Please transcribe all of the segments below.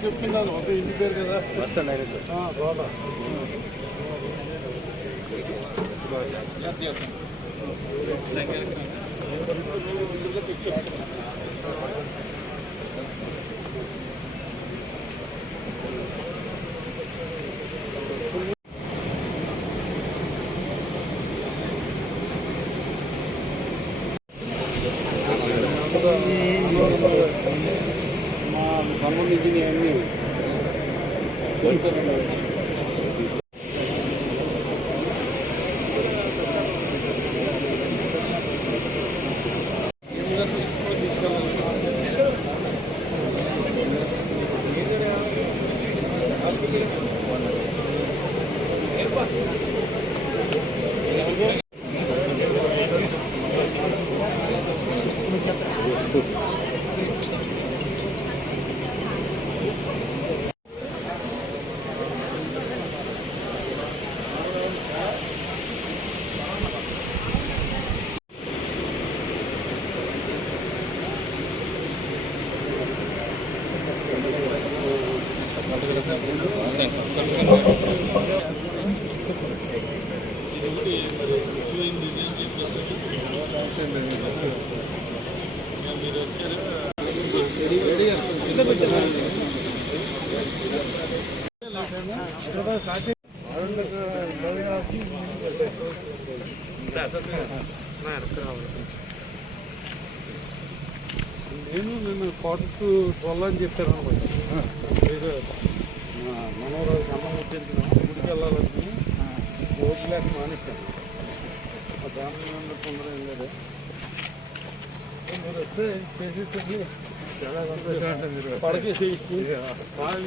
చెప్తున్నాను ఒక ఇంటి పేరు కదా వస్తాను మా సంబంధించిన అన్ని నేను నిన్న 4-12 అని చెప్పాను మీరు మనోరాజు సంబంధించిన గుడికి వెళ్ళాలని ఓటు లేక మానేశాను ఆ బ్రాహ్మణులు కొందరు వెళ్ళారు మీరు వస్తే చేసేసరికి చాలా సంతోషం మీరు పడకేసి బాగా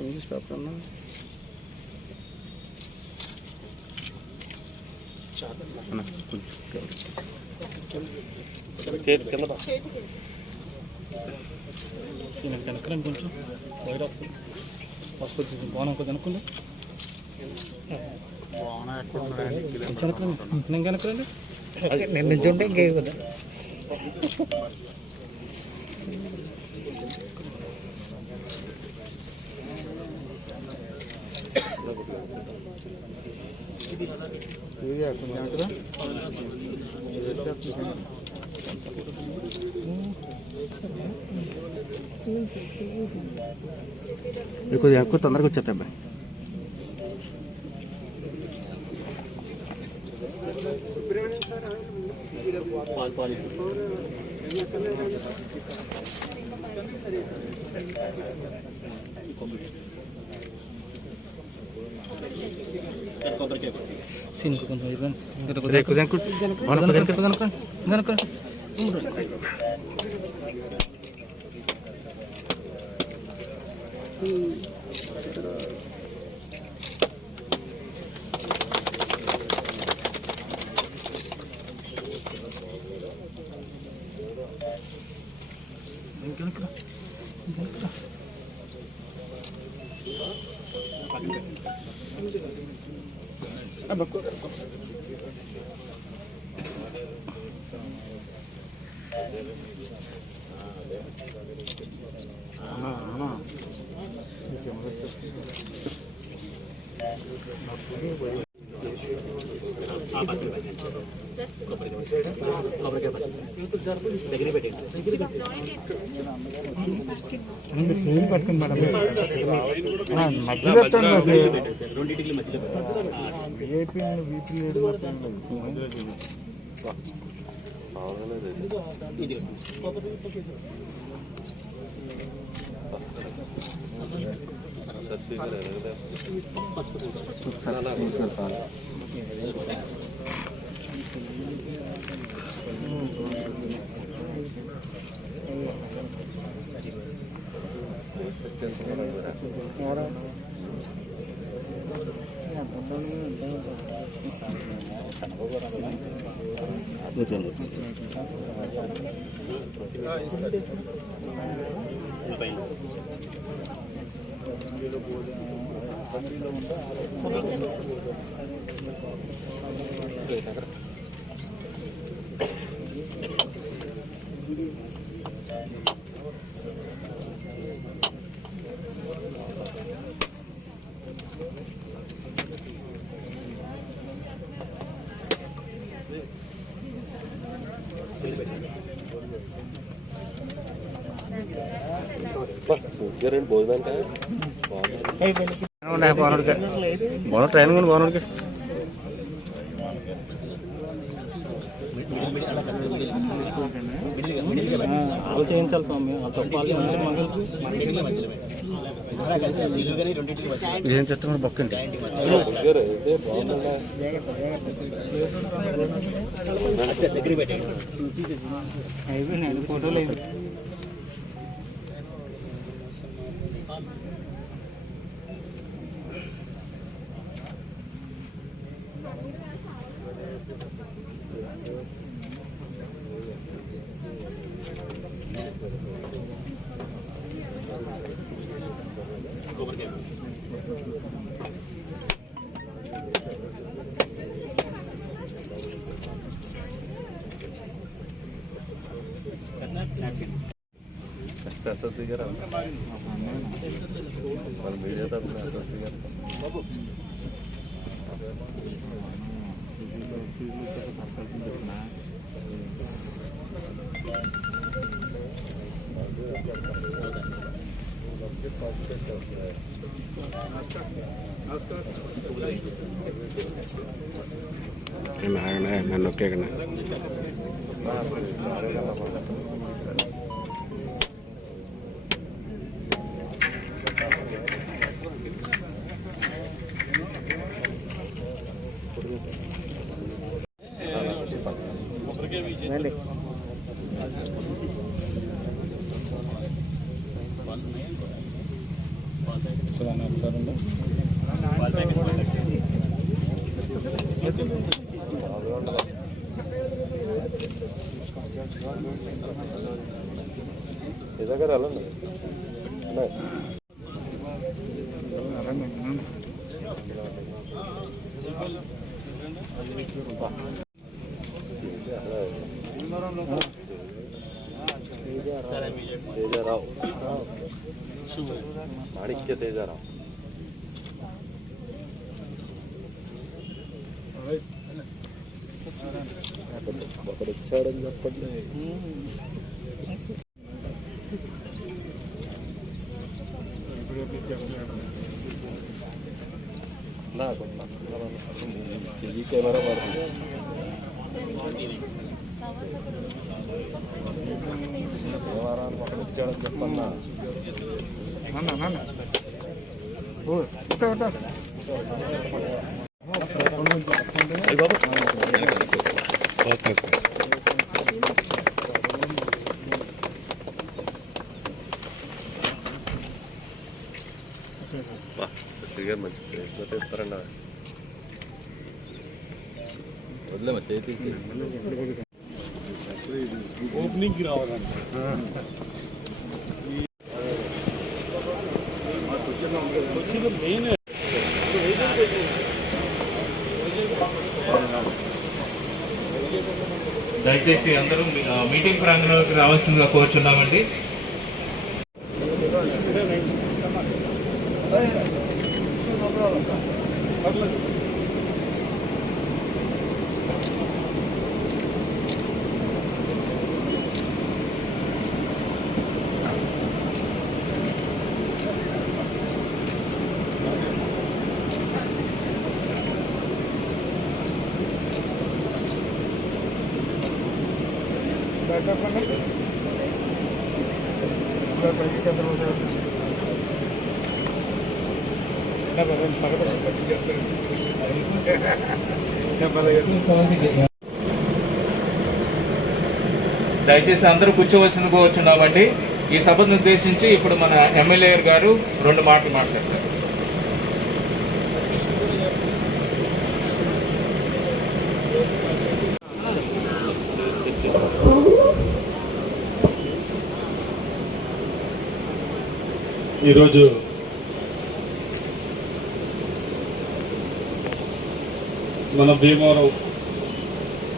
ఇంగ్లీష్ పేపర్ అన్నా వెనకరండి కొంచెం వైర్ వస్తుంది వస్తుంది బాగున్నా కొంచెం అనుకోండి కొంచెం నేను వెనకరండి నేను నిల్చుంటే ఇంకేం కదా కొద్దిగా ఎక్కువ తొందరగా వచ్చేస్తా అబ్బాయి బాగున్నాడుగా బాగున్నా ట్రైనింగ్ కూడా బాగున్నాడుగా వాళ్ళు చేయించాలి స్వామి ఏం చెప్తున్నా బొక్కండి అయిపోయినాయి ఫోటోలు అయింది. మీడియా తరఫున నన్ను ఒకే కన్నా దగ్గర వెళ్ళండి తేజారావు మాణిక్య తేజారావు అక్కడ వచ్చాడని చెప్పండి. చెయ్యి కెమెరా పడుతుంది. వారానికి అక్కడ వచ్చాడని చెప్పన్నా. మంచి ఇస్తారండి వదిలేమా చేసి ఓపెనింగ్కి రావాలండి. మెయిన్ దయచేసి అందరూ మీటింగ్ ప్రాంగణంలోకి రావాల్సిందిగా కోరుచున్నామండి. దయచేసి అందరూ కూర్చోవలసింది కోరుచున్నామండి. ఈ సభను ఉద్దేశించి ఇప్పుడు మన ఎమ్మెల్యే గారు 2 మాటలు మాట్లాడతారు. ఈరోజు మన భీమవరం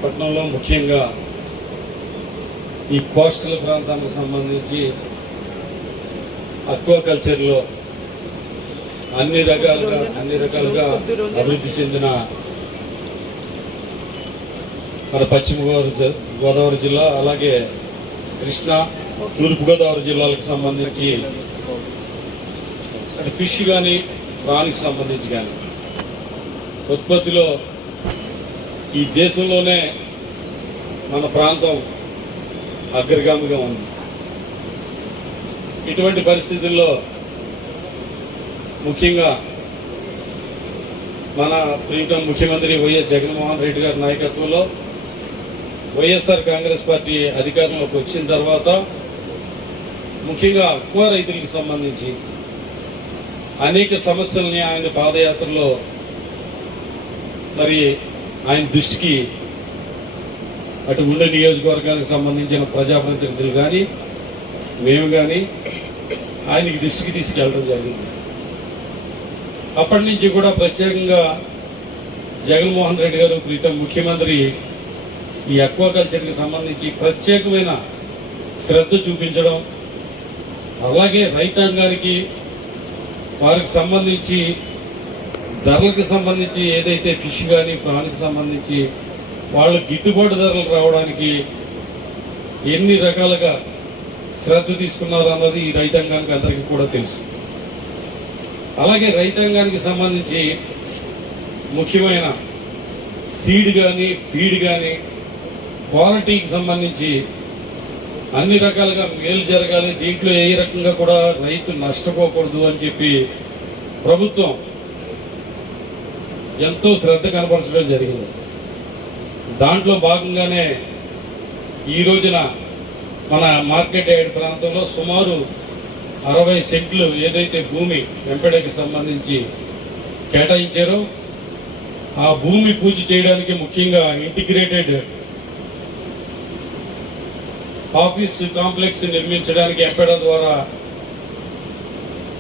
పట్టణంలో ముఖ్యంగా ఈ కోస్టల్ ప్రాంతానికి సంబంధించి అక్వాకల్చర్లో అన్ని రకాలుగా అభివృద్ధి చెందిన మన పశ్చిమ గోదావరి జిల్లా, అలాగే కృష్ణా, తూర్పుగోదావరి జిల్లాలకు సంబంధించి ఫిష్ కానీ ప్రాణికి సంబంధించి కానీ ఉత్పత్తిలో ఈ దేశంలోనే మన ప్రాంతం అగ్రగామిగా ఉంది. ఇటువంటి పరిస్థితుల్లో ముఖ్యంగా మన ప్రీతం ముఖ్యమంత్రి వైఎస్ జగన్మోహన్ రెడ్డి గారి నాయకత్వంలో వైఎస్ఆర్ కాంగ్రెస్ పార్టీ అధికారంలోకి వచ్చిన తర్వాత ముఖ్యంగా అక్వా రైతులకు సంబంధించి అనేక సమస్యల్ని ఆయన పాదయాత్రలో మరి ఆయన దృష్టికి అటు ఉండే నియోజకవర్గానికి సంబంధించిన ప్రజాప్రతినిధులు కానీ మేము కానీ ఆయనకి దృష్టికి తీసుకెళ్ళడం జరిగింది. అప్పటి నుంచి కూడా ప్రత్యేకంగా జగన్మోహన్ రెడ్డి గారు ప్రీతం ముఖ్యమంత్రి ఈ అక్వాకల్చర్కి సంబంధించి ప్రత్యేకమైన శ్రద్ధ చూపించడం, అలాగే రైతాంగానికి వారికి సంబంధించి ధరలకు సంబంధించి ఏదైతే ఫిష్ కానీ ప్రాణికి సంబంధించి వాళ్ళు గిట్టుబాటు ధరలు రావడానికి ఎన్ని రకాలుగా శ్రద్ధ తీసుకున్నారు అన్నది ఈ రైతాంగానికి అందరికీ కూడా తెలుసు. అలాగే రైతాంగానికి సంబంధించి ముఖ్యమైన సీడ్ కానీ ఫీడ్ కానీ క్వాలిటీకి సంబంధించి అన్ని రకాలుగా మేలు జరగాలి, దీంట్లో ఏ రకంగా కూడా రైతు నష్టపోకూడదు అని చెప్పి ప్రభుత్వం ఎంతో శ్రద్ధ కనపరచడం జరిగింది. దాంట్లో భాగంగానే ఈ రోజున మన మార్కెట్ యార్డ్ ప్రాంతంలో సుమారు 60 సెంట్లు ఏదైతే భూమి వెంపడకి సంబంధించి కేటాయించారో ఆ భూమి పూజ చేయడానికి ముఖ్యంగా ఇంటిగ్రేటెడ్ ఆఫీస్ కాంప్లెక్స్ నిర్మించడానికి ఎంపేడ ద్వారా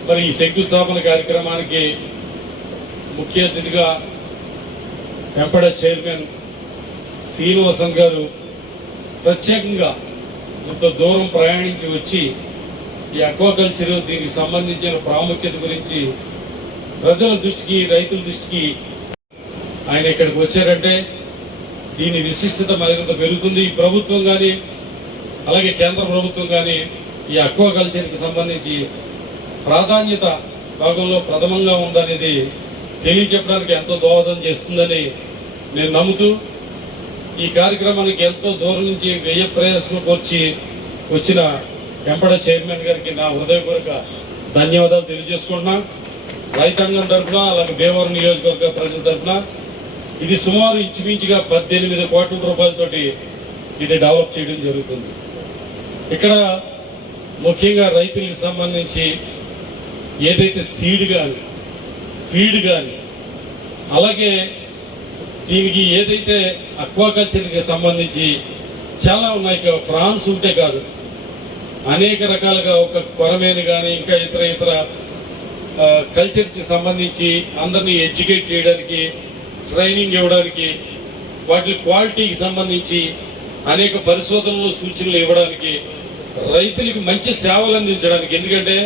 మరి ఈ శంకుస్థాపన కార్యక్రమానికి ముఖ్య అతిథిగా ఎంపేడ చైర్మన్ శ్రీనివాసన్ గారు ప్రత్యేకంగా ఇంత దూరం ప్రయాణించి వచ్చి ఈ అక్వాకల్చర్ దీనికి సంబంధించిన ప్రాముఖ్యత గురించి ప్రజల దృష్టికి, రైతుల దృష్టికి ఆయన ఇక్కడికి వచ్చారంటే దీని విశిష్టత మరింత పెరుగుతుంది. ఈ ప్రభుత్వం కానీ అలాగే కేంద్ర ప్రభుత్వం కానీ ఈ అక్వాకల్చర్కి సంబంధించి ప్రాధాన్యత భాగంలో ప్రథమంగా ఉందనేది తెలియజెప్పడానికి ఎంతో దోహదం చేస్తుందని నేను నమ్ముతూ ఈ కార్యక్రమానికి ఎంతో దూరం నుంచి వ్యయ ప్రయాసం కోర్చి వచ్చిన ఎంపడ చైర్మన్ గారికి నా హృదయపూర్వక ధన్యవాదాలు తెలియజేసుకుంటున్నా. రైతాంగం తరఫున అలాగే భీమవరం నియోజకవర్గ ప్రజల తరఫున ఇది సుమారు ఇంచుమించుగా 18 కోట్ల రూపాయలతోటి ఇది డెవలప్ చేయడం జరుగుతుంది. ఇక్కడ ముఖ్యంగా రైతులకు సంబంధించి ఏదైతే సీడ్ కానీ ఫీడ్ కానీ అలాగే దీనికి ఏదైతే అక్వాకల్చర్కి సంబంధించి చాలా ఉన్నాయి. ఫ్రాన్స్ ఉంటే కాదు, అనేక రకాలుగా ఒక కొరమేను కానీ ఇంకా ఇతర కల్చర్కి సంబంధించి అందరినీ ఎడ్యుకేట్ చేయడానికి, ట్రైనింగ్ ఇవ్వడానికి, వాటి క్వాలిటీకి సంబంధించి అనేక పరిశోధనలు, సూచనలు ఇవ్వడానికి, రైతులకు మంచి సేవలు అందించడానికి. ఎందుకంటే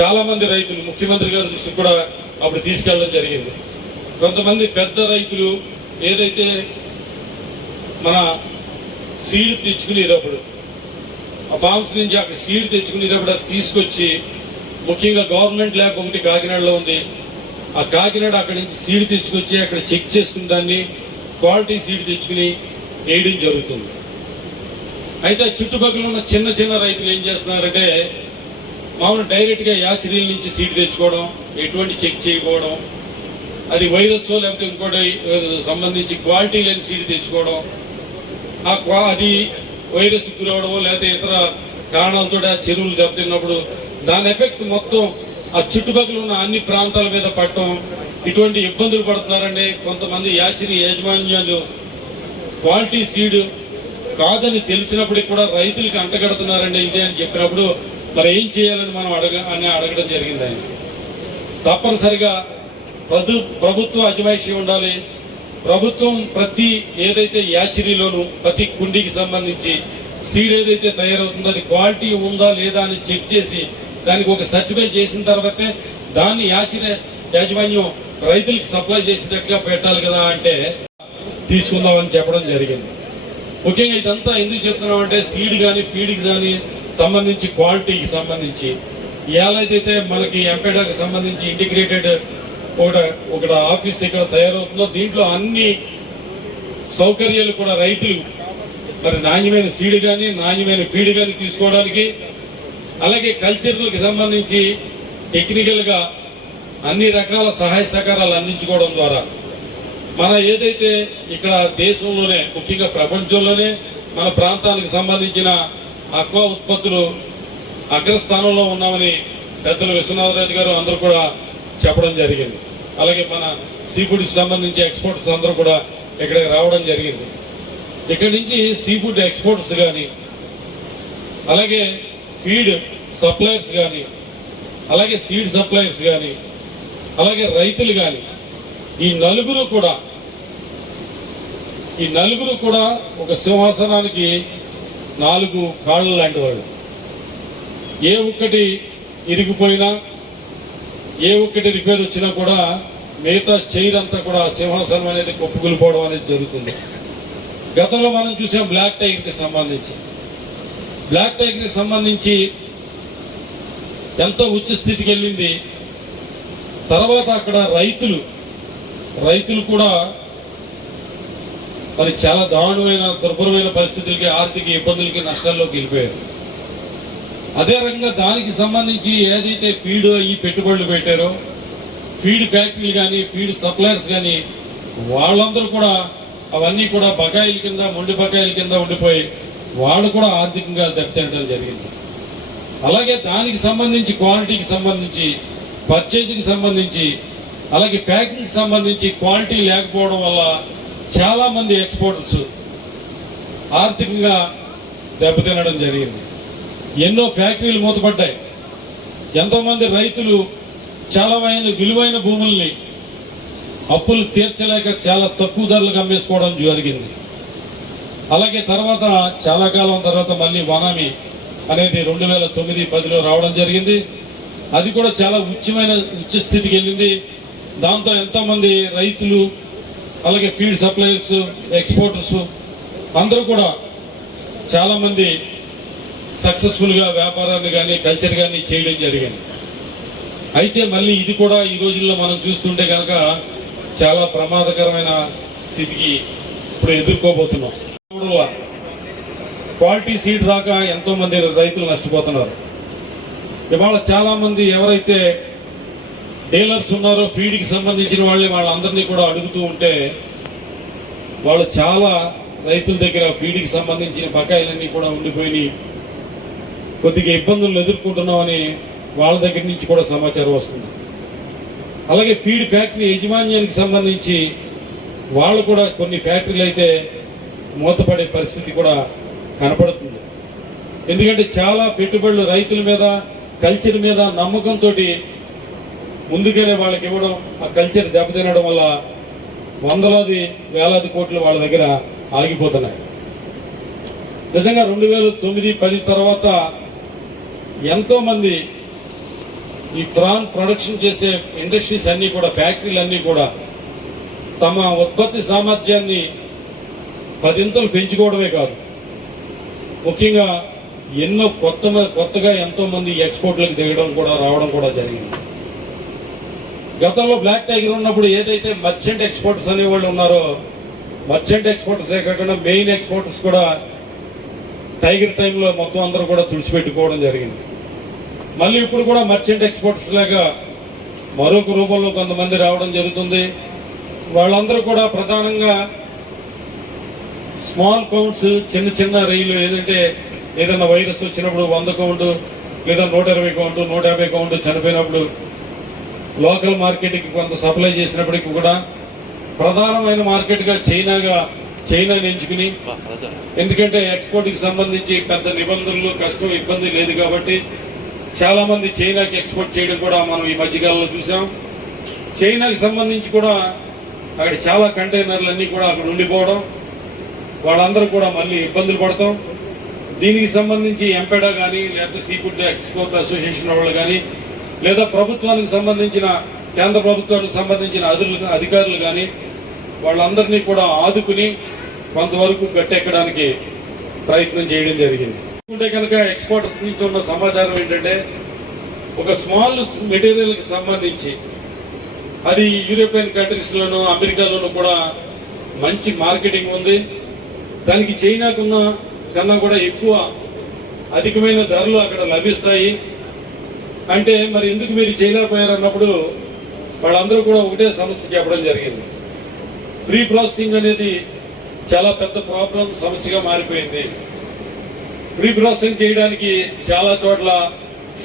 చాలా మంది రైతులు ముఖ్యమంత్రి గారి దృష్టికి కూడా అప్పుడు తీసుకెళ్ళడం జరిగింది. కొంతమంది పెద్ద రైతులు ఏదైతే మన సీడ్ తెచ్చుకునేటప్పుడు ఆ ఫార్మ్స్ నుంచి అక్కడ సీడ్ తెచ్చుకునేటప్పుడు అది తీసుకొచ్చి ముఖ్యంగా గవర్నమెంట్ ల్యాబ్ ఒకటి కాకినాడలో ఉంది. ఆ కాకినాడ అక్కడి నుంచి సీడ్ తెచ్చుకొచ్చి అక్కడ చెక్ చేసుకుని దాన్ని క్వాలిటీ సీడ్ తెచ్చుకుని వేయడం జరుగుతుంది. అయితే చుట్టుపక్కల ఉన్న చిన్న రైతులు ఏం చేస్తున్నారంటే మామూలు డైరెక్ట్గా యాచరీల నుంచి సీడ్ తెచ్చుకోవడం, ఎటువంటి చెక్ చేయకపోవడం, అది వైరస్ లేకపోతే ఇంకోటి సంబంధించి క్వాలిటీ లేని సీడ్ తెచ్చుకోవడం, అది వైరస్ గురవడం లేకపోతే ఇతర కారణాలతో ఆ చెరువులు దెబ్బతిన్నప్పుడు దాని ఎఫెక్ట్ మొత్తం ఆ చుట్టుపక్కల ఉన్న అన్ని ప్రాంతాల మీద పడటం, ఇటువంటి ఇబ్బందులు పడుతున్నారండి. కొంతమంది యాచరీ యాజమాన్యాలు క్వాలిటీ సీడ్ కాదని తెలిసినప్పటికి కూడా రైతులకి అంటగడుతున్నారండి ఇదే అని చెప్పినప్పుడు మరి ఏం చేయాలని మనం అడగడం జరిగింది. ఆయన తప్పనిసరిగా ప్రభుత్వ అజమాయిషీ ఉండాలి. ప్రభుత్వం ప్రతి ఏదైతే యాచరీలోను ప్రతి కుండీకి సంబంధించి సీడ్ ఏదైతే తయారవుతుందో అది క్వాలిటీ ఉందా లేదా అని చెక్ చేసి దానికి ఒక సర్టిఫై చేసిన తర్వాతే దాన్ని యాజమాన్యం రైతులకు సప్లై చేసినట్టుగా పెట్టాలి కదా అంటే తీసుకుందామని చెప్పడం జరిగింది. ముఖ్యంగా ఇదంతా ఎందుకు చెప్తున్నామంటే సీడ్ కానీ ఫీడ్కి కానీ సంబంధించి క్వాలిటీకి సంబంధించి ఏదైతే మనకి ఎంపేడాకి సంబంధించి ఇంటిగ్రేటెడ్ ఒక ఆఫీస్ ఇక్కడ తయారవుతుందో దీంట్లో అన్ని సౌకర్యాలు కూడా రైతులు మరి నాణ్యమైన సీడ్ కానీ నాణ్యమైన ఫీడ్ కానీ తీసుకోవడానికి, అలాగే కల్చర్లకు సంబంధించి టెక్నికల్ గా అన్ని రకాల సహాయ సహకారాలు అందించుకోవడం ద్వారా మన ఏదైతే ఇక్కడ దేశంలోనే ముఖ్యంగా ప్రపంచంలోనే మన ప్రాంతానికి సంబంధించిన ఆక్వా ఉత్పత్తులు అగ్రస్థానంలో ఉన్నామని పెద్దలు విశ్వనాథరాజు గారు అందరూ కూడా చెప్పడం జరిగింది. అలాగే మన సీ ఫుడ్ సంబంధించి ఎక్స్పోర్ట్స్ అందరూ కూడా ఇక్కడికి రావడం జరిగింది. ఇక్కడి నుంచి సీ ఫుడ్ ఎక్స్పోర్ట్స్ కానీ, అలాగే ఫీడ్ సప్లయర్స్ కానీ, అలాగే సీడ్ సప్లయర్స్ కానీ, అలాగే రైతులు కానీ ఈ నలుగురు కూడా ఒక సింహాసనానికి 4 కాళ్ళు లాంటి వాళ్ళు. ఏ ఒక్కటి ఇరిగిపోయినా ఏ ఒక్కటి రిపేర్ వచ్చినా కూడా మిగతా చైర్ అంతా కూడా సింహాసనం అనేది కొప్పుకులిపోవడం అనేది జరుగుతుంది. గతంలో మనం చూసాం బ్లాక్ టైగర్కి సంబంధించి ఎంత ఉచ్చ స్థితికి వెళ్ళింది. తర్వాత అక్కడ రైతులు కూడా మరి చాలా దారుణమైన దుర్భరమైన పరిస్థితులకి, ఆర్థిక ఇబ్బందులకి, నష్టాల్లోకి వెళ్ళిపోయారు. అదే రకంగా దానికి సంబంధించి ఏదైతే ఫీడ్ ఈ పెట్టుబడులు పెట్టారో ఫీడ్ ఫ్యాక్టరీలు కానీ ఫీడ్ సప్లయర్స్ కానీ వాళ్ళందరూ కూడా అవన్నీ కూడా బకాయిల కింద మొండి బకాయిల కింద ఉండిపోయి వాళ్ళు కూడా ఆర్థికంగా దెబ్బతినడం జరిగింది. అలాగే దానికి సంబంధించి క్వాలిటీకి సంబంధించి పర్చేజ్కి సంబంధించి అలాగే ప్యాకింగ్కి సంబంధించి క్వాలిటీ లేకపోవడం వల్ల చాలా మంది ఎక్స్పోర్టర్స్ ఆర్థికంగా దెబ్బతినడం జరిగింది. ఎన్నో ఫ్యాక్టరీలు మూతపడ్డాయి. ఎంతో మంది రైతులు చాలా విలువైన భూముల్ని అప్పులు తీర్చలేక చాలా తక్కువ ధరలకు అమ్మేసుకోవడం జరిగింది. అలాగే తర్వాత చాలా కాలం తర్వాత మళ్ళీ వనామీ అనేది 2009-10లో రావడం జరిగింది. అది కూడా చాలా ఉచ్చ స్థితికి వెళ్ళింది. దాంతో ఎంతో మంది రైతులు అలాగే ఫీడ్ సప్లయర్స్ ఎక్స్పోర్టర్స్ అందరూ కూడా చాలా మంది సక్సెస్ఫుల్ గా వ్యాపారాన్ని కానీ కల్చర్ కానీ చేయడం జరిగింది. అయితే మళ్ళీ ఇది కూడా ఈ రోజుల్లో మనం చూస్తుంటే కనుక చాలా ప్రమాదకరమైన స్థితికి ఇప్పుడు ఎదుర్కోబోతున్నాం. క్వాలిటీ సీడ్ దాకా ఎంతో మంది రైతులు నష్టపోతున్నారు. ఇవాళ చాలా మంది ఎవరైతే డీలర్స్ ఉన్నారో ఫీడ్కి సంబంధించిన వాళ్ళందరినీ కూడా అడుగుతూ ఉంటే వాళ్ళు చాలా రైతుల దగ్గర ఫీడ్కి సంబంధించిన బకాయిలన్నీ కూడా ఉండిపోయి కొద్దిగా ఇబ్బందులు ఎదుర్కొంటున్నామని వాళ్ళ దగ్గర నుంచి కూడా సమాచారం వస్తుంది. అలాగే ఫీడ్ ఫ్యాక్టరీ యాజమాన్యానికి సంబంధించి వాళ్ళు కూడా కొన్ని ఫ్యాక్టరీలు అయితే మూతపడే పరిస్థితి కూడా కనపడుతుంది. ఎందుకంటే చాలా పెట్టుబడులు రైతుల మీద కల్చర్ మీద నమ్మకంతో ముందుగానే వాళ్ళకి ఇవ్వడం, ఆ కల్చర్ దెబ్బతినడం వల్ల వందలాది వేలాది కోట్లు వాళ్ళ దగ్గర ఆగిపోతున్నాయి. నిజంగా 2009-10 తర్వాత ఎంతో మంది ఈ ప్రాన్ ప్రొడక్షన్ చేసే ఇండస్ట్రీస్ అన్ని కూడా ఫ్యాక్టరీలు అన్ని కూడా తమ ఉత్పత్తి సామర్థ్యాన్ని 10 పెంచుకోవడమే కాదు, ముఖ్యంగా ఎన్నో కొత్తగా ఎంతో మంది ఎక్స్పోర్ట్లకు దిగడం కూడా రావడం కూడా జరిగింది. గతంలో బ్లాక్ టైగర్ ఉన్నప్పుడు ఏదైతే మర్చెంట్ ఎక్స్పోర్టర్స్ అనేవాళ్ళు ఉన్నారో మర్చెంట్ ఎక్స్పోర్టర్సే కాకుండా మెయిన్ ఎక్స్పోర్టర్స్ కూడా టైగర్ టైంలో మొత్తం అందరూ కూడా తుడిచిపెట్టుకోవడం జరిగింది. మళ్ళీ ఇప్పుడు కూడా మర్చెంట్ ఎక్స్పోర్టర్స్ లాగా మరొక రూపంలో కొంతమంది రావడం జరుగుతుంది. వాళ్ళందరూ కూడా ప్రధానంగా స్మాల్ కౌంట్స్ చిన్న రొయ్యలు ఏదంటే ఏదైనా వైరస్ వచ్చినప్పుడు 100 కౌంట్ లేదా 120 కౌంట్ 150 కౌంట్ చనిపోయినప్పుడు లోకల్ మార్కెట్కి కొంత సప్లై చేసినప్పటికీ కూడా ప్రధానమైన మార్కెట్గా చైనాని ఎంచుకుని, ఎందుకంటే ఎక్స్పోర్ట్కి సంబంధించి పెద్ద నిబంధనలు కష్టం ఇబ్బంది లేదు కాబట్టి చాలా మంది చైనాకి ఎక్స్పోర్ట్ చేయడం కూడా మనం ఈ మధ్యకాలంలో చూసాం. చైనాకి సంబంధించి కూడా అక్కడ చాలా కంటైనర్లన్నీ కూడా అక్కడ ఉండిపోవడం, వాళ్ళందరూ కూడా మళ్ళీ ఇబ్బందులు పడతాం. దీనికి సంబంధించి ఎంపెడా కానీ లేకపోతే సీ ఫుడ్ ఎక్స్పోర్ట్ అసోసియేషన్ వాళ్ళు కానీ లేదా ప్రభుత్వానికి సంబంధించిన కేంద్ర ప్రభుత్వానికి సంబంధించిన అధికారులు కానీ వాళ్ళందరినీ కూడా ఆదుకుని కొంతవరకు గట్టెక్కడానికి ప్రయత్నం చేయడం జరిగింది. అంటే కనుక ఎక్స్పోర్టర్స్ నుంచి ఉన్న సమాచారం ఏంటంటే ఒక స్మాల్ మెటీరియల్కి సంబంధించి అది యూరోపియన్ కంట్రీస్లోనూ అమెరికాలోనూ కూడా మంచి మార్కెటింగ్ ఉంది. దానికి చైనాకున్న కన్నా కూడా ఎక్కువ అధికమైన ధరలు అక్కడ లభిస్తాయి. అంటే మరి ఎందుకు మీరు చేయలేకపోయారన్నప్పుడు వాళ్ళందరూ కూడా ఒకటే సమస్య చెప్పడం జరిగింది. ప్రీ ప్రాసెసింగ్ అనేది చాలా పెద్ద ప్రాబ్లం, సమస్యగా మారిపోయింది. ప్రీ ప్రాసెసింగ్ చేయడానికి చాలా చోట్ల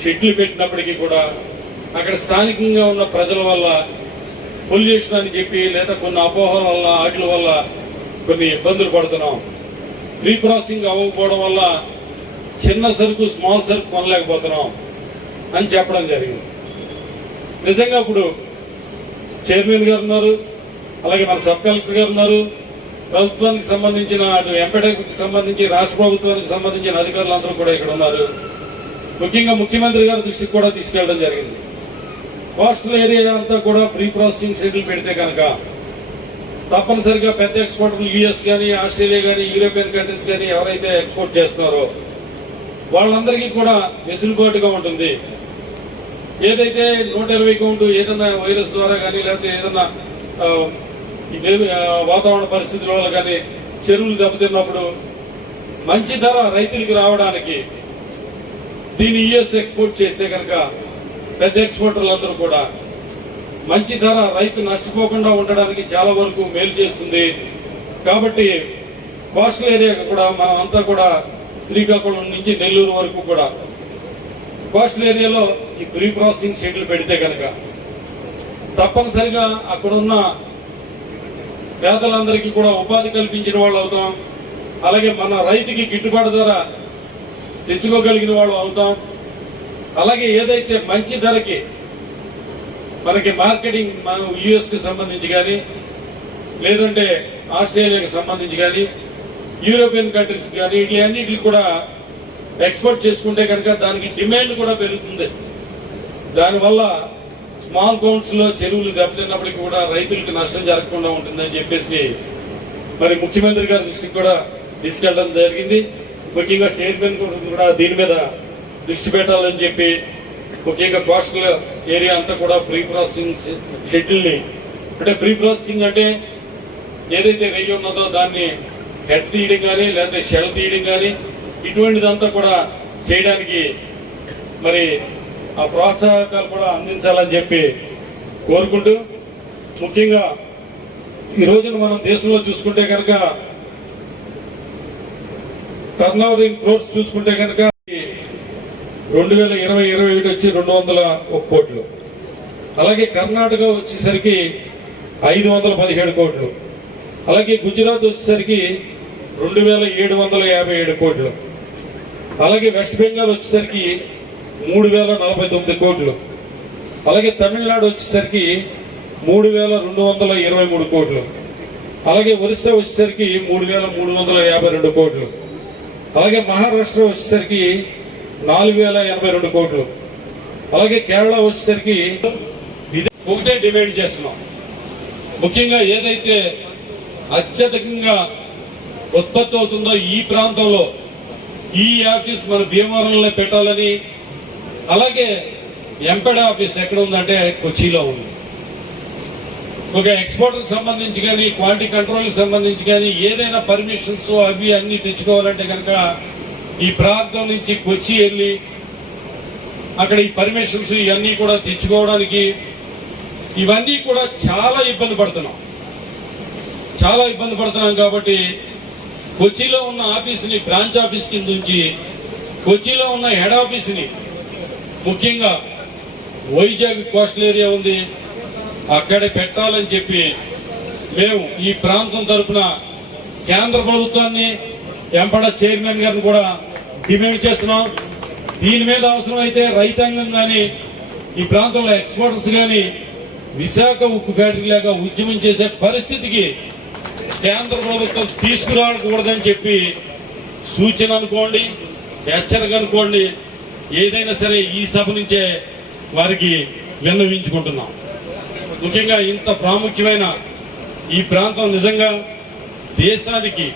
షెడ్లు పెట్టినప్పటికీ కూడా అక్కడ స్థానికంగా ఉన్న ప్రజల వల్ల పొల్యూషన్ అని చెప్పి లేదా కొన్ని అపోహల వల్ల వాటి వల్ల కొన్ని ఇబ్బందులు పడుతున్నాం. ప్రీ ప్రాసెసింగ్ అవ్వకపోవడం వల్ల చిన్న సరుకు స్మాల్ సరుకు కొనలేకపోతున్నాం అని చెప్పడం జరిగింది. నిజంగా ఇప్పుడు చైర్మన్ గారు ఉన్నారు, అలాగే మన సబ్ కలెక్టర్ గారు ఉన్నారు, ప్రభుత్వానికి సంబంధించిన అటు ఎంపీడీకి సంబంధించి రాష్ట్ర ప్రభుత్వానికి సంబంధించిన అధికారులు అందరూ కూడా ఇక్కడ ఉన్నారు. ముఖ్యంగా ముఖ్యమంత్రి గారి దృష్టికి కూడా తీసుకెళ్లడం జరిగింది. కోస్టల్ ఏరియా అంతా కూడా ప్రీ ప్రాసెసింగ్ షెడ్యూల్ పెడితే కనుక తప్పనిసరిగా పెద్ద ఎక్స్పోర్టర్లు యుఎస్ కానీ ఆస్ట్రేలియా కానీ యూరోపియన్ కంట్రీస్ కానీ ఎవరైతే ఎక్స్పోర్ట్ చేస్తున్నారో వాళ్ళందరికీ కూడా వెసులుబాటుగా ఉంటుంది. ఏదైతే 120 కౌంట్ ఏదైనా వైరస్ ద్వారా కానీ లేకపోతే ఏదైనా వాతావరణ పరిస్థితుల వల్ల కానీ చెరువులు దెబ్బతిన్నప్పుడు మంచి ధర రైతులకి రావడానికి దీన్ని యుఎస్ ఎక్స్పోర్ట్ చేస్తే కనుక పెద్ద ఎక్స్పోర్టర్లందరూ కూడా మంచి ధర రైతు నష్టపోకుండా ఉండడానికి చాలా వరకు మేలు చేస్తుంది. కాబట్టి కోస్టల్ ఏరియా కూడా మనం అంతా కూడా శ్రీకాకుళం నుంచి నెల్లూరు వరకు కూడా కోస్టల్ ఏరియాలో ఈ ప్రీ ప్రాసెసింగ్ షెడ్యూల్ పెడితే కనుక తప్పనిసరిగా అక్కడున్న పేదలందరికీ కూడా ఉపాధి కల్పించిన వాళ్ళు అవుతాం. అలాగే మన రైతుకి గిట్టుబాటు ధర తెచ్చుకోగలిగిన వాళ్ళు అవుతాం. అలాగే ఏదైతే మంచి ధరకి మనకి మార్కెటింగ్ మనం యుఎస్కి సంబంధించి కానీ లేదంటే ఆస్ట్రేలియాకి సంబంధించి కానీ యూరోపియన్ కంట్రీస్ కానీ ఇట్లన్నిటికి కూడా ఎక్స్పోర్ట్ చేసుకుంటే కనుక దానికి డిమాండ్ కూడా పెరుగుతుంది. దానివల్ల స్మాల్ కౌంట్స్ లో చెరువులు దెబ్బతిన్నప్పటికీ కూడా రైతులకు నష్టం జరగకుండా ఉంటుందని చెప్పేసి మరి ముఖ్యమంత్రి గారి దృష్టికి కూడా తీసుకెళ్ళడం జరిగింది. ముఖ్యంగా చైర్మన్ కూడా దీని మీద దృష్టి పెట్టాలని చెప్పి ముఖ్యంగా కోస్టల్ ఏరియా అంతా కూడా ప్రీ ప్రాసెసింగ్ షెడ్యూల్ని అంటే ప్రీ ప్రాసెసింగ్ అంటే ఏదైతే రెయ్యి ఉన్నదో దాన్ని హెడ్ తీయడం కానీ లేకపోతే షెల్ తీయడం కానీ ఇటువంటిదంతా కూడా చేయడానికి మరి ఆ ప్రోత్సాహకాలు కూడా అందించాలని చెప్పి కోరుకుంటూ ముఖ్యంగా ఈ రోజున మనం దేశంలో చూసుకుంటే కనుక టర్నోవర్ ఇన్ క్రోర్స్ చూసుకుంటే కనుక 2020-21 వచ్చి 201 కోట్లు. అలాగే కర్ణాటక వచ్చేసరికి 517 కోట్లు. అలాగే గుజరాత్ వచ్చేసరికి 2757 కోట్లు. అలాగే వెస్ట్ బెంగాల్ వచ్చేసరికి 3049 కోట్లు. అలాగే తమిళనాడు వచ్చేసరికి 3223 కోట్లు. అలాగే ఒరిస్సా వచ్చేసరికి 3352 కోట్లు. అలాగే మహారాష్ట్ర వచ్చేసరికి 4082 కోట్లు. అలాగే కేరళ వచ్చేసరికి ఒకటే డిమాండ్ చేస్తున్నాం. ముఖ్యంగా ఏదైతే అత్యధికంగా ఉత్పత్తి అవుతుందో ఈ ప్రాంతంలో ఈ ఆఫీస్ మన భీమవరంలో పెట్టాలని, అలాగే ఎంపెడా ఆఫీస్ ఎక్కడ ఉందంటే కొచ్చిలో ఉంది. ఒక ఎక్స్పోర్ట్ సంబంధించి కానీ క్వాలిటీ కంట్రోల్ సంబంధించి కానీ ఏదైనా పర్మిషన్స్ అవి అన్ని తెచ్చుకోవాలంటే కనుక ఈ ప్రాంతం నుంచి కొచ్చి వెళ్ళి అక్కడ ఈ పర్మిషన్స్ ఇవన్నీ కూడా తెచ్చుకోవడానికి ఇవన్నీ కూడా చాలా ఇబ్బంది పడుతున్నాం కాబట్టి కొచ్చిలో ఉన్న ఆఫీస్ని బ్రాంచ్ ఆఫీస్ కింద ఉంచి కొచ్చిలో ఉన్న హెడ్ ఆఫీస్ని, ముఖ్యంగా వైజాగ్ కోస్టల్ ఏరియా ఉంది, అక్కడే పెట్టాలని చెప్పి మేము ఈ ప్రాంతం తరఫున కేంద్ర ప్రభుత్వాన్ని, ఎంపడ చైర్మన్ గారిని కూడా డిమాండ్ చేస్తున్నాం. దీని మీద అవసరం అయితే రైతాంగం కానీ, ఈ ప్రాంతంలో ఎక్స్పోర్టర్స్ కానీ విశాఖ ఉక్కు ఫ్యాక్టరీ లాగా ఉద్యమం చేసే పరిస్థితికి కేంద్ర ప్రభుత్వం తీసుకురాకూడదని చెప్పి సూచన అనుకోండి, హెచ్చరిక అనుకోండి, ఏదైనా సరే ఈ సభ నుంచే వారికి విన్నవించుకుంటున్నాం. ముఖ్యంగా ఇంత ప్రాముఖ్యమైన ఈ ప్రాంతం నిజంగా దేశానికి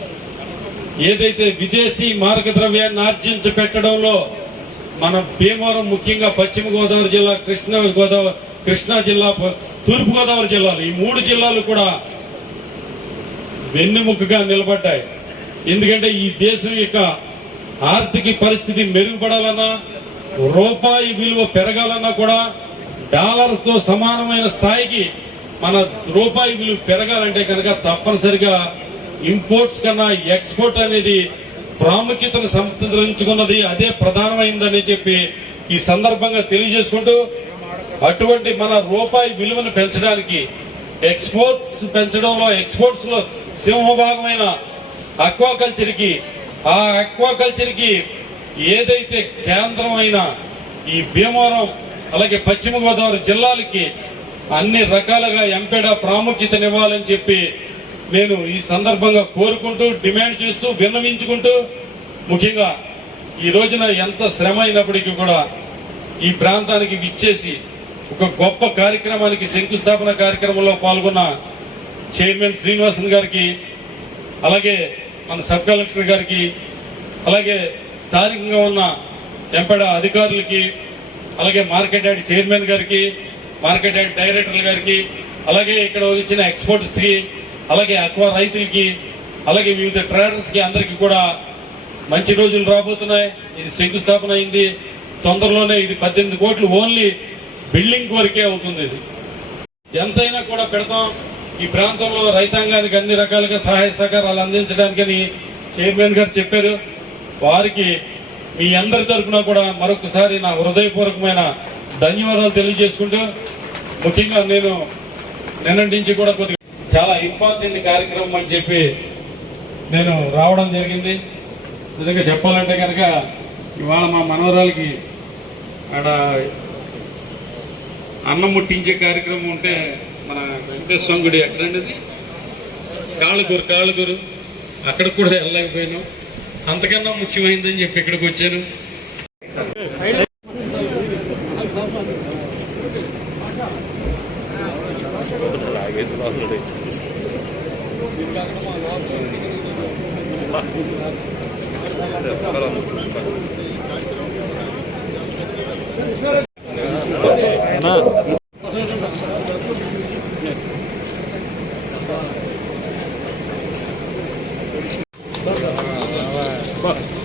ఏదైతే విదేశీ మార్గ ద్రవ్యాన్ని ఆర్జించి పెట్టడంలో మన భీమవరం, ముఖ్యంగా పశ్చిమ గోదావరి జిల్లా, కృష్ణా జిల్లా, తూర్పు గోదావరి జిల్లాలు, ఈ 3 జిల్లాలు కూడా వెన్నెముకగా నిలబడ్డాయి. ఎందుకంటే ఈ దేశం యొక్క ఆర్థిక పరిస్థితి మెరుగుపడాలన్నా, రూపాయి విలువ పెరగాలన్నా కూడా డాలర్తో సమానమైన స్థాయికి మన రూపాయి విలువ పెరగాలంటే కనుక తప్పనిసరిగా ఇంపోర్ట్స్ కన్నా ఎక్స్పోర్ట్ అనేది ప్రాముఖ్యతను సంతరించుకున్నది, అదే ప్రధానమైందని చెప్పి ఈ సందర్భంగా తెలియజేసుకుంటూ, అటువంటి మన రూపాయి విలువను పెంచడానికి ఎక్స్పోర్ట్స్ పెంచడంలో, ఎక్స్పోర్ట్స్ లో సింహభాగమైన అక్వాకల్చర్కి, ఆ అక్వాకల్చర్కి ఏదైతే కేంద్రమైన ఈ భీమవరం అలాగే పశ్చిమ గోదావరి జిల్లాలకి అన్ని రకాలుగా ఎంపెడా ప్రాముఖ్యతనివ్వాలని చెప్పి నేను ఈ సందర్భంగా కోరుకుంటూ, డిమాండ్ చేస్తూ, విన్నవించుకుంటూ, ముఖ్యంగా ఈ రోజున ఎంత శ్రమ అయినప్పటికీ కూడా ఈ ప్రాంతానికి విచ్చేసి ఒక గొప్ప కార్యక్రమానికి, శంకుస్థాపన కార్యక్రమంలో పాల్గొన్న చైర్మన్ శ్రీనివాసన్ గారికి, అలాగే మన సబ్ కలెక్టర్ గారికి, అలాగే స్థానికంగా ఉన్న ఎంపడ అధికారులకి, అలాగే మార్కెట్ యార్డ్ చైర్మన్ గారికి, మార్కెట్ యార్డ్ డైరెక్టర్ గారికి, అలాగే ఇక్కడ వచ్చిన ఎక్స్పోర్ట్స్ కి, అలాగే అక్వా రైతులకి, అలాగే వివిధ ట్రేడర్స్ కి అందరికీ కూడా మంచి రోజులు రాబోతున్నాయి. ఇది శంకుస్థాపన అయింది తొందరలోనే. ఇది 18 కోట్లు ఓన్లీ బిల్డింగ్ వరకే అవుతుంది. ఇది ఎంతైనా కూడా పెడతాం. ఈ ప్రాంతంలో రైతాంగానికి అన్ని రకాలుగా సహాయ సహకారాలు అందించడానికని చైర్మన్ గారు చెప్పారు. వారికి మీ అందరి తరఫున కూడా మరొకసారి నా హృదయపూర్వకమైన ధన్యవాదాలు తెలియజేసుకుంటూ, ముఖ్యంగా నేను నిన్నటి నుంచి కూడా కొద్దిగా చాలా ఇంపార్టెంట్ కార్యక్రమం అని చెప్పి నేను రావడం జరిగింది. నిజంగా చెప్పాలంటే కనుక ఇవాళ మా మనవరాలకి ఆడ అన్నం ముట్టించే కార్యక్రమం ఉంటే మన వెంకటేశ్వర గుడి ఎక్కడండి, కాళ్ళకూరు అక్కడికి కూడా వెళ్ళలేకపోయినాం. అంతకన్నా ముఖ్యమైందని చెప్పి ఇక్కడికి వచ్చాను. Bak.